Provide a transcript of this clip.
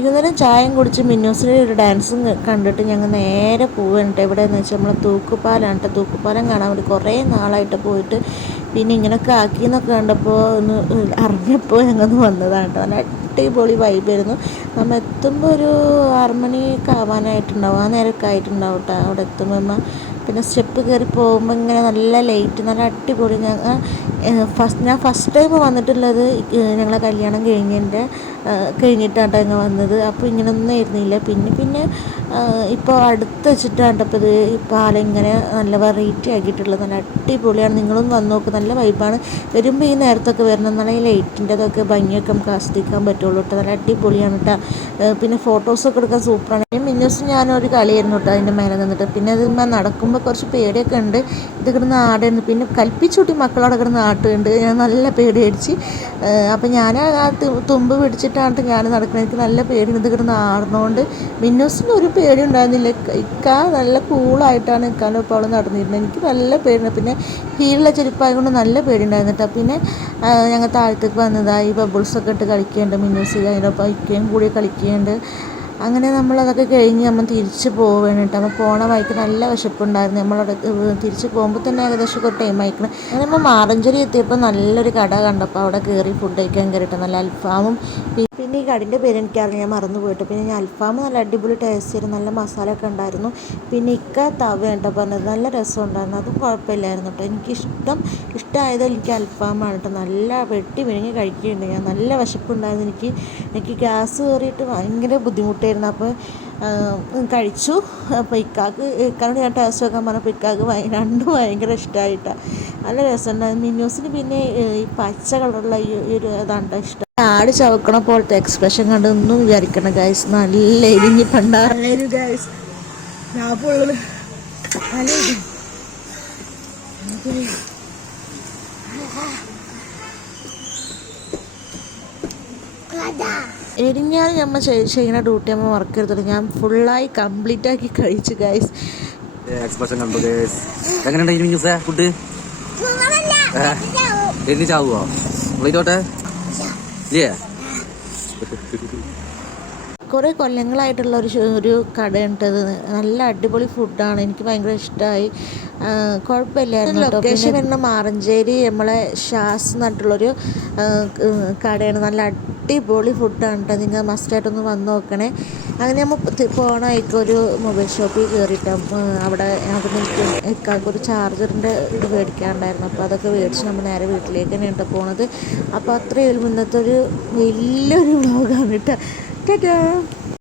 വൈകുന്നേരം ചായം കുടിച്ച് മിന്നൂസിന്റെ ഒരു ഡാൻസും കണ്ടിട്ട് ഞങ്ങൾ നേരെ പോവുകയാണ് കേട്ടോ. എവിടെയെന്ന് വെച്ചാൽ നമ്മൾ തൂക്കുപാലാണ് കേട്ടോ. തൂക്കുപാലം കാണാൻ വേണ്ടി കുറേ നാളായിട്ട് പോയിട്ട് പിന്നെ ഇങ്ങനെയൊക്കെ ആക്കിയെന്നൊക്കെ കണ്ടപ്പോൾ ഒന്ന് അറിഞ്ഞപ്പോൾ ഞങ്ങൾ വന്നതാണ് കേട്ടോ. നല്ല അടിപൊളി വൈബായിരുന്നു നമ്മൾ എത്തുമ്പോൾ ഒരു ആറുമണിയൊക്കെ ആവാനായിട്ടുണ്ടാവും. ആ നേരമൊക്കെ ആയിട്ടുണ്ടാവും കേട്ടോ അവിടെ എത്തുമ്പോൾ പിന്നെ സ്റ്റെപ്പ് കയറി പോകുമ്പോൾ ഇങ്ങനെ നല്ല ലൈറ്റ് നല്ല അടിപൊളി. ഞങ്ങൾ ഫസ്റ്റ് ഞാൻ ഫസ്റ്റ് ടൈം വന്നിട്ടുള്ളത് ഞങ്ങളെ കല്യാണം കഴിഞ്ഞതിന്റെ കഴിഞ്ഞിട്ടാണ് ഇങ്ങനെ വന്നത്. അപ്പോൾ ഇങ്ങനൊന്നും ആയിരുന്നില്ല. പിന്നെ പിന്നെ ഇപ്പോൾ അടുത്ത് വെച്ചിട്ടാണ് ഇത് പാലം ഇങ്ങനെ നല്ല വെറൈറ്റി ആക്കിയിട്ടുള്ളത്. നല്ല അടിപൊളിയാണ്. നിങ്ങളും വന്ന് നോക്ക് നല്ല വൈബാണ് വരുമ്പോൾ ഈ നേരത്തൊക്കെ വരണം എന്നാണെങ്കിൽ ഈ ലൈറ്റിന്റെതൊക്കെ ഭംഗിയൊക്കെ നമുക്ക് ആസ്വദിക്കാൻ പറ്റുള്ളൂ കേട്ടോ. നല്ല അടിപൊളിയാണ് കേട്ടോ. പിന്നെ ഫോട്ടോസൊക്കെ എടുക്കാൻ സൂപ്പറാണ് ഞാൻ മിന്നൂസ് ഞാനൊരു കളിയായിരുന്നു കേട്ടോ അതിന്റെ മേലെ നിന്നിട്ട്. പിന്നെ അത് നടക്കുമ്പോൾ കുറച്ച് പേടിയൊക്കെ ഉണ്ട്. ഇത് കിടന്ന് ആടുന്നു. പിന്നെ കൽപ്പിച്ചൂട്ടി മക്കളോടെ കിടന്ന് ആട്ടുണ്ട് ഞാൻ നല്ല പേടി അടിച്ച് അപ്പം ഞാൻ ആ തുമ്പ് പിടിച്ചിട്ടാണ് ഞാൻ നടക്കുന്നത് എനിക്ക് നല്ല പേടി ഇത് കിടന്ന് ആടുന്നതുകൊണ്ട് മിന്നോസിന് ഒരു പേടി ഉണ്ടായിരുന്നില്ല ഇക്ക നല്ല കൂളായിട്ടാണ് ഇക്കാന്റെ ഒപ്പം അവൾ നടന്നിരുന്നത്. എനിക്ക് നല്ല പേടി പിന്നെ ഹീലുള്ള ചെരുപ്പായതുകൊണ്ട് നല്ല പേടി ഉണ്ടായിരുന്നു പിന്നെ ഞങ്ങൾ താഴത്തേക്ക് വന്നതായി ബബിൾസൊക്കെ ഇട്ട് കളിക്കേണ്ട മിന്നോസ്. അതിനൊപ്പം ഇക്കയും കൂടി കളിക്കുന്നുണ്ട് അങ്ങനെ നമ്മളതൊക്കെ കഴിഞ്ഞ് നമ്മൾ തിരിച്ച് പോവുകയാണ് കേട്ടോ. അപ്പോൾ പോണ വഴിക്ക് നല്ല വിശപ്പുണ്ടായിരുന്നു. നമ്മളവിടെ തിരിച്ച് പോകുമ്പോൾ തന്നെ ഏകദേശം ഒരു ടൈം ആയിക്കണം. അങ്ങനെ നമ്മൾ മാറഞ്ചേരി എത്തിയപ്പോൾ നല്ലൊരു കട കണ്ടപ്പോൾ അവിടെ കയറി ഫുഡ് കഴിക്കാൻ കയറിയിട്ട് നല്ല അൽഫാമും പിന്നെ ഈ കടിന്റെ പേര് എനിക്കറിയാം ഞാൻ മറന്നു പോയിട്ട്. പിന്നെ ഞാൻ അൽഫാം നല്ല അടിപൊളി ടേസ്റ്റ് ആയിരുന്നു. നല്ല മസാല ഒക്കെ ഉണ്ടായിരുന്നു. പിന്നെ ഇക്ക തവ കേട്ടോ പറഞ്ഞത് നല്ല രസം ഉണ്ടായിരുന്നു. അതും കുഴപ്പമില്ലായിരുന്നു കേട്ടോ. എനിക്കിഷ്ടം ഇഷ്ടമായത് എനിക്ക് അൽഫാമാണ് കേട്ടോ. നല്ല വെട്ടി വിഴുങ്ങി കഴിക്കുന്നുണ്ട് ഞാൻ. നല്ല വിശപ്പുണ്ടായിരുന്നു എനിക്ക്. എനിക്ക് ഗ്യാസ് കയറിയിട്ട് ഭയങ്കര ബുദ്ധിമുട്ടായിരുന്നു അപ്പോൾ കഴിച്ചു. അപ്പോൾ ഇക്കാക്ക് ഇക്കാനോട് ഞാൻ ടേസ്റ്റ് വെക്കാൻ പറഞ്ഞപ്പോൾ ഇക്കാക്ക് രണ്ടും ഭയങ്കര ഇഷ്ടമായിട്ടാണ് നല്ല രസമുണ്ടായിരുന്നു മിന്നൂസിന് പിന്നെ ഈ പച്ച കളറുള്ള ഈ ഒരു ഇതാണ് ഇഷ്ടം. ആട് ചവക്കണ പോലത്തെ എക്സ്പ്രഷൻ കണ്ട് ഒന്നും വിചാരിക്കണം ഗൈസ് നല്ല എരിഞ്ഞി പണ്ടായിരുന്നു ഗൈസ് ഞാൻ എരിഞ്ഞാൽ നമ്മൾ ചെയ്യുന്ന ഡ്യൂട്ടി നമ്മൾ വർക്ക് എടുത്തിട്ട് ഞാൻ ഫുള്ളായി കംപ്ലീറ്റ് ആക്കി കഴിച്ചു ഗൈസ് എക്സ്പ്രഷൻ കണ്ടു ഗൈസ് എങ്ങനെയുണ്ടായിരുന്നു ന്യൂസ് ഫുഡ് എരിഞ്ഞ് ചാവുമോ ഇല്ലേ? കുറേ കൊല്ലങ്ങളായിട്ടുള്ള ഒരു ഒരു കടയുണ്ട് നല്ല അടിപൊളി ഫുഡാണ് എനിക്ക് ഭയങ്കര ഇഷ്ടമായി കുഴപ്പമില്ലായിരുന്നു ലൊക്കേഷൻ വരുന്ന മാറഞ്ചേരി നമ്മളെ ഷാസ് എന്നിട്ടുള്ളൊരു കടയാണ്. നല്ല അടിപൊളി ഫുഡാണ് കേട്ടോ. നിങ്ങൾ മസ്റ്റായിട്ടൊന്ന് വന്ന് നോക്കണേ. അങ്ങനെ നമ്മൾ പോകണ ഒരു മൊബൈൽ ഷോപ്പിൽ കയറിയിട്ട് അവിടെ അവിടെ ഇക്കാൾക്ക് ഒരു ചാർജറിന്റെ ഇത് മേടിക്കാണ്ടായിരുന്നു അപ്പോൾ അതൊക്കെ മേടിച്ച് നമ്മൾ നേരെ വീട്ടിലേക്ക് തന്നെയാണ് കേട്ടോ പോണത്. അപ്പോൾ അത്രയും മുന്നത്തെ ഒരു വലിയൊരു വ്ളോഗാണ് കേട്ടോ. Ta-da!